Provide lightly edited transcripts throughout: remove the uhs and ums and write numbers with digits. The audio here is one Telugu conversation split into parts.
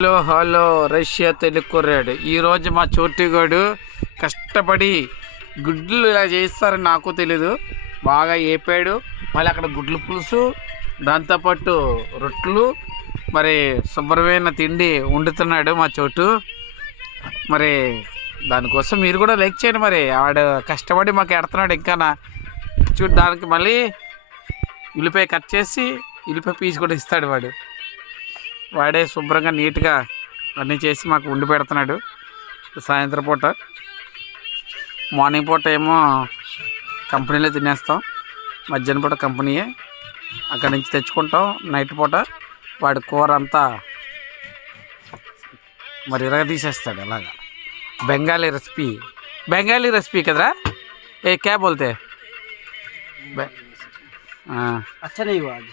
హలో హలో రష్యా తెలుగు కుర్రాడు. ఈరోజు మా చోటుగాడు కష్టపడి గుడ్లు ఇలా చేస్తారని నాకు తెలీదు, బాగా ఏపాడు. మళ్ళీ అక్కడ గుడ్లు పులుసు, దాంతోపాటు రొట్టెలు, మరి శుభ్రమైన తిండి వండుతున్నాడు మా చోటు. మరి దానికోసం మీరు కూడా లైక్ చేయండి. మరి వాడు కష్టపడి మాకు ఎడుతున్నాడు. ఇంకా చూడు, దానికి మళ్ళీ ఉల్లిపాయ కట్ చేసి ఉల్లిపాయ పీస్ కూడా ఇస్తాడు వాడే శుభ్రంగా నీట్గా అన్నీ చేసి మాకు వండి పెడుతున్నాడు. సాయంత్రం పూట, మార్నింగ్ పూట ఏమో కంపెనీలో తినేస్తాం, మధ్యాహ్నం పూట కంపెనీయే, అక్కడి నుంచి తెచ్చుకుంటాం. నైట్ పూట వాడి కూర అంతా మరి ఇలాగ తీసేస్తాడు. అలాగా బెంగాలీ రెసిపీ కదరా. ఏ క్యా బోల్తే? अच्छा नहीं हुआ आज।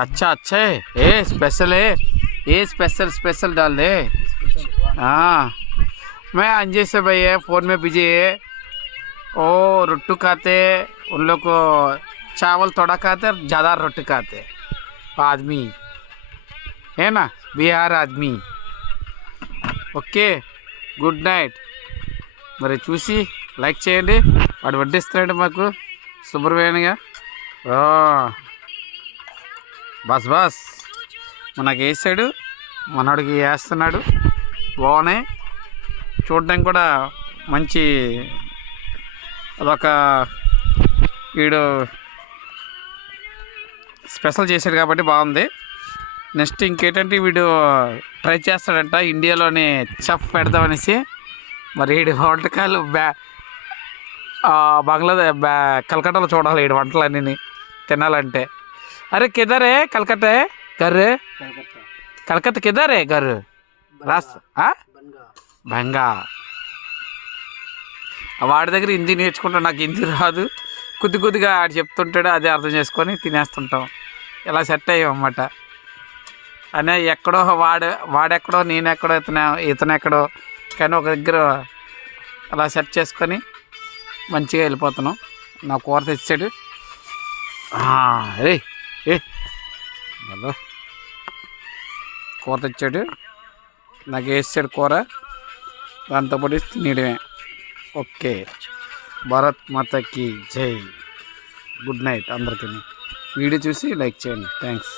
अच्छा है, ये स्पेशल है, ये स्पेशल डाल दे। हाँ, मैं अंजय से भाई है, फ़ोन में बिजी है। ओ रोटी खाते, उन लोग को चावल थोड़ा खाते और ज़्यादा रोटी खाते आदमी है ना, बिहार आदमी। Okay, good night. మరి చూసి లైక్ చేయండి. వాడు వడ్డిస్తున్నాడు మాకు శుభ్రమేనగా. బస్ మనకి వేసాడు, మనోడికి వేస్తున్నాడు. బాగున్నాయి చూడడానికి కూడా. మంచి అదొక వీడు స్పెషల్ చేశాడు కాబట్టి బాగుంది. నెక్స్ట్ ఇంకేంటంటే వీడు ట్రై చేస్తాడంట ఇండియాలోనే చెఫ్ పెడదామనేసి. మరి వీడి వంటకాలు కలకట్టాలో చూడాలి వీడి వంటలన్నీ తినాలంటే. अरे किधर है कलकत्ता है घर? कलकत्ता किधर है घर? रास्ता బంగా. వాడి దగ్గర హిందీ నేర్చుకుంటాం. నాకు హిందీ రాదు, కొద్దిగా ఆడు చెప్తుంటాడు, అదే అర్థం చేసుకొని తినేస్తుంటాం. ఇలా సెట్ అయ్యాం అన్నమాట. అనే ఎక్కడో వాడెక్కడో, నేనెక్కడో, ఇతను ఎక్కడో, కానీ ఒక దగ్గర అలా సెట్ చేసుకొని మంచిగా వెళ్ళిపోతున్నాం. నా కూర తెచ్చాడు. హలో, కూర తెచ్చాడు, నాకు వేసాడు కూర, దాంతోపాటు తినేయడమే. ఓకే, భారత్ మాతకి జై. గుడ్ నైట్ అందరికీ. వీడియో చూసి లైక్ చేయండి. థ్యాంక్స్.